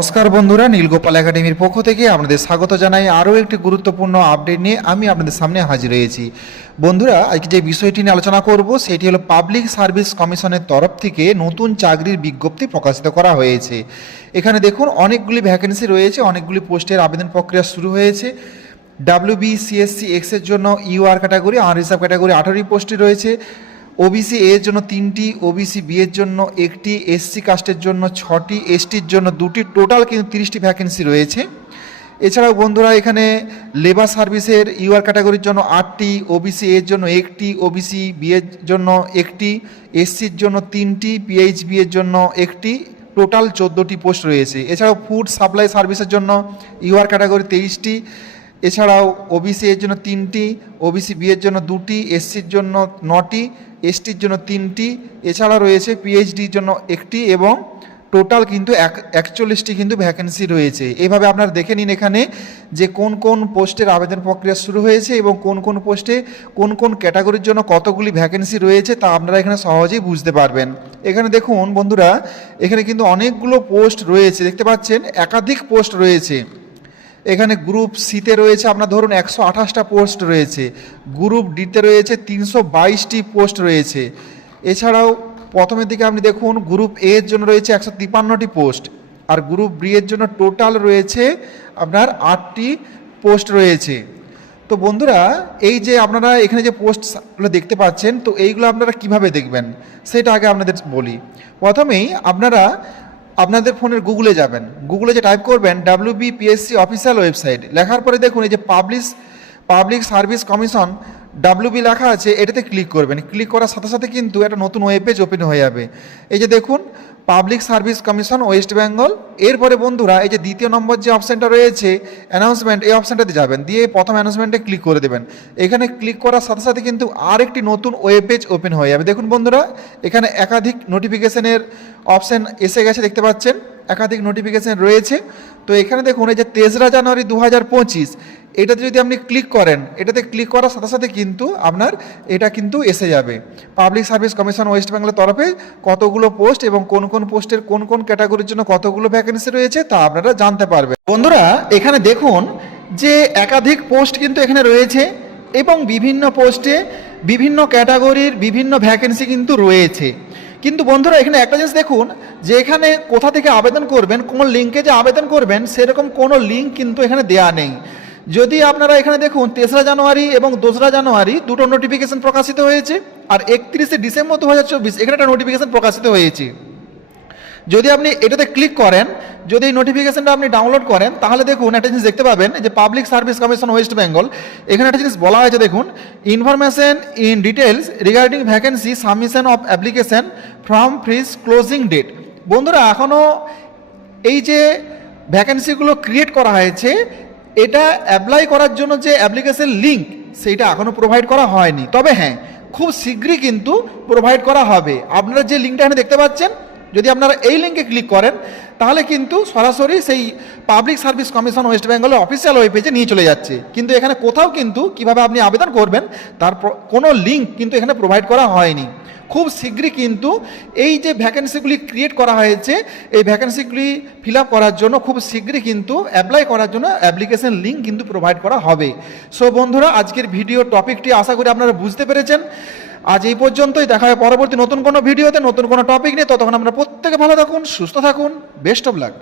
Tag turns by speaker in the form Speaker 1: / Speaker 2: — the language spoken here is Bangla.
Speaker 1: নমস্কার বন্ধুরা, নীলগোপাল একাডেমির পক্ষ থেকে আপনাদের স্বাগত জানাই আরও একটি গুরুত্বপূর্ণ আপডেট নিয়ে আমি আপনাদের সামনে হাজির হয়েছি। বন্ধুরা আজকে যে বিষয়টি নিয়ে আলোচনা করব, সেটি হলো পাবলিক সার্ভিস কমিশনের তরফ থেকে নতুন চাকরির বিজ্ঞপ্তি প্রকাশিত করা হয়েছে। এখানে দেখুন, অনেকগুলি ভ্যাকেন্সি রয়েছে, অনেকগুলি পোস্টের আবেদন প্রক্রিয়া শুরু হয়েছে। ডাব্লিউ বি সিএসসি এক্সের জন্য ইউআর ক্যাটাগরি আর রিসার্ভ ক্যাটাগরি আঠারোই পোস্টে রয়েছে। ওবিসি এর জন্য তিনটি ওবিসি বি এর জন্য একটি এসসি কাস্টের জন্য ছটি এসটির জন্য দুটি টোটাল কিন্তু তিরিশটি ভ্যাকেন্সি রয়েছে এছাড়াও বন্ধুরা এখানে লেবার সার্ভিসের ইউআর ক্যাটাগরির জন্য আটটি ওবিসি এর জন্য একটি ওবিসি বি এর জন্য একটি এসসির জন্য তিনটি পিএইচবি এর জন্য একটি টোটাল চোদ্দোটি পোস্ট রয়েছে এছাড়াও ফুড সাপ্লাই সার্ভিসের জন্য ইউআর ক্যাটাগরি তেইশটি এছাড়াও ওবিসি এর জন্য তিনটি ওবিসি বি এর জন্য দুটি এসসির জন্য নটি এসটির জন্য তিনটি, এছাড়া রয়েছে পিএইচডির জন্য একটি এবং টোটাল কিন্তু এক, একচল্লিশটি কিন্তু ভ্যাকেন্সি রয়েছে। এভাবে আপনারা দেখে নিন এখানে যে কোন কোন পোস্টের আবেদন প্রক্রিয়া শুরু হয়েছে এবং কোন কোন পোস্টে কোন কোন ক্যাটাগরির জন্য কতগুলি ভ্যাকেন্সি রয়েছে তা আপনারা এখানে সহজেই বুঝতে পারবেন। এখানে দেখুন বন্ধুরা, এখানে কিন্তু অনেকগুলো পোস্ট রয়েছে। দেখতে পাচ্ছেন, একাধিক পোস্ট রয়েছে। এখানে গ্রুপ সিতে রয়েছে, আপনার ধরুন একশো আঠাশটা পোস্ট রয়েছে গ্রুপ ডিতে রয়েছে তিনশো বাইশটি পোস্ট রয়েছে। এছাড়াও প্রথমের দিকে আপনি দেখুন গ্রুপ এ এর জন্য রয়েছে একশো তিপান্নটি পোস্ট আর গ্রুপ বি এর জন্য টোটাল রয়েছে আপনার আটটি পোস্ট রয়েছে। তো বন্ধুরা, এই যে আপনারা এখানে যে পোস্টগুলো দেখতে পাচ্ছেন, তো এইগুলো আপনারা কীভাবে দেখবেন? সেটা আগে আপনাদের বলি। প্রথমেই আপনারা আপনাদের ফোনের গুগলে যাবেন। গুগলে যে টাইপ করবেন ডাব্লিউ বিপিএসসি অফিসিয়াল ওয়েবসাইট লেখার পরে দেখুন এই যে publish public service commission WB লেখা আছে, এটাতে ক্লিক করবেন ক্লিক করার সাথে সাথে কিন্তু একটা নতুন ওয়েব পেজ ওপেন হয়ে যাবে। এই যে দেখুন public service commission West Bengal এরপরে বন্ধুরা, এই যে দ্বিতীয় নম্বর যে অপশানটা রয়েছে অ্যানাউন্সমেন্ট এই অপশানটাতে যাবেন। দিয়ে প্রথম অ্যানাউন্সমেন্টে ক্লিক করে দেবেন। এখানে ক্লিক করার সাথে সাথে কিন্তু আরেকটি নতুন ওয়েব পেজ ওপেন হয়ে যাবে। দেখুন বন্ধুরা, এখানে একাধিক নোটিফিকেশনের অপশান এসে গেছে, দেখতে পাচ্ছেন? একাধিক নোটিফিকেশন রয়েছে। তো এখানে দেখুন, এই যে তেসরা জানুয়ারি দু হাজার পঁচিশ এটাতে যদি আপনি ক্লিক করেন, এটাতে ক্লিক করার সাথে সাথে কিন্তু আপনার এটা কিন্তু এসে যাবে। পাবলিক সার্ভিস কমিশন ওয়েস্ট বেঙ্গলের তরফে কতগুলো পোস্ট এবং কোন কোন পোস্টের কোন কোন ক্যাটাগরির জন্য কতগুলো ভ্যাকেন্সি রয়েছে তা আপনারা জানতে পারবেন। বন্ধুরা, এখানে দেখুন যে একাধিক পোস্ট কিন্তু এখানে রয়েছে এবং বিভিন্ন পোস্টে বিভিন্ন ক্যাটাগরির বিভিন্ন ভ্যাকেন্সি কিন্তু রয়েছে। কিন্তু বন্ধুরা, এখানে একটা জিনিস দেখুন যে এখানে কোথা থেকে আবেদন করবেন, কোন লিঙ্কে যে আবেদন করবেন, সেরকম কোনো লিঙ্ক কিন্তু এখানে দেয়া নেই। যদি আপনারা এখানে দেখুন, তেসরা জানুয়ারি এবং দোসরা জানুয়ারি দুটো নোটিফিকেশন প্রকাশিত হয়েছে, আর একত্রিশে ডিসেম্বর দু হাজার চব্বিশ এখানে একটা নোটিফিকেশন প্রকাশিত হয়েছে। যদি আপনি এটাতে ক্লিক করেন, যদি এই নোটিফিকেশনটা আপনি ডাউনলোড করেন, তাহলে দেখুন একটা জিনিস দেখতে পাবেন, যে public service commission West Bengal এখানে একটা জিনিস বলা হয়েছে, দেখুন information in details regarding vacancy submission of application from fridge closing date বন্ধুরা এখনও এই যে ভ্যাকেন্সিগুলো ক্রিয়েট করা হয়েছে এটা অ্যাপ্লাই করার জন্য যে অ্যাপ্লিকেশন লিঙ্ক সেইটা এখনও প্রোভাইড করা হয়নি। তবে হ্যাঁ খুব শীঘ্রই কিন্তু প্রোভাইড করা হবে। আপনারা যে লিঙ্কটা এখানে দেখতে পাচ্ছেন, যদি আপনারা এই লিঙ্কে ক্লিক করেন, তাহলে কিন্তু সরাসরি সেই পাবলিক সার্ভিস কমিশন ওয়েস্ট বেঙ্গলের অফিসিয়াল ওয়েব পেজে নিয়ে চলে যাচ্ছে। কিন্তু এখানে কোথাও কিন্তু কীভাবে আপনি আবেদন করবেন, তার কোনো লিঙ্ক কিন্তু এখানে প্রোভাইড করা হয়নি। খুব শীঘ্রই কিন্তু এই যে ভ্যাকেন্সিগুলি ক্রিয়েট করা হয়েছে, এই ভ্যাকেন্সিগুলি ফিল করার জন্য খুব শীঘ্রই কিন্তু অ্যাপ্লাই করার জন্য অ্যাপ্লিকেশন লিঙ্ক কিন্তু প্রোভাইড করা হবে। সো বন্ধুরা, আজকের ভিডিও টপিকটি আশা করি আপনারা বুঝতে পেরেছেন। আজ এই পর্যন্তই, দেখা হবে পরবর্তী নতুন কোনো ভিডিওতে নতুন কোনো টপিক নিয়ে। ততক্ষণ আমরা প্রত্যেকে ভালো থাকুন, সুস্থ থাকুন বেস্ট অফ লাক